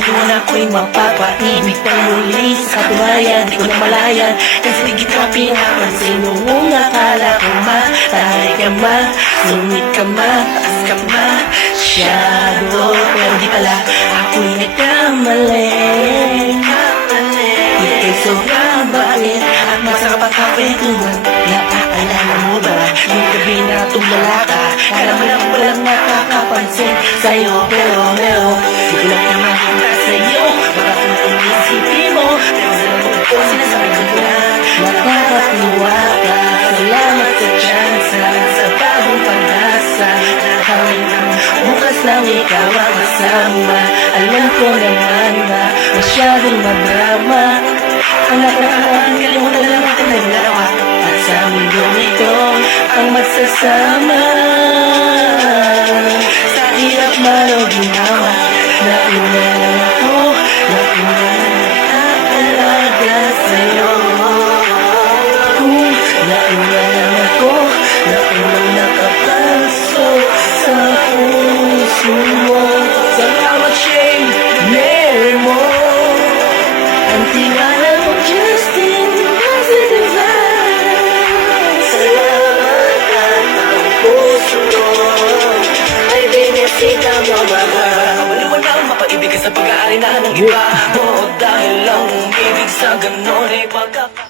ngayon ako'y mapapaibig pang muli sa katunayan. Di ko na malayan kasi di kita pinapansin. Noong akala ko matay ka ma, sungit ka ma, taas ka ma, shadow. Pero di pala ako'y nagkamali. Ika'y sobrang bait at masarap ang kakwentuhan. Naaalala mo ba yung gabi na tumala ka? Kala mo lang walang nakakapansin sa'yo, pero di ko lang namakita sa'yo. Baka kung inisipin mo, pero sa loob ko sinasabi ko na nakakatuwa ka. Salamat sa tsansa, sa bagong pag-asa. Nakawin bukas lang ikaw ang kasama. Alam ko naman na masyadong madrama. Anak na aking kalimutan lang natin na dalawa. At sa mundong ito ang magsasama. Sa hirap man o ginawa, nauna lang ako, nauna lang nakaalaga sa'yo. Nauna lang ako, nauna nakapasok sa puso mo. Salamat Shane, Mary mo. Ang tingala mo Justin, positive vibes. Salamat at ang puso mo ay binisita mo mga. Wala mapaibig ka sa pag-aari na ng iba mo. Dahil lang umibig sa ganon ay pagkaka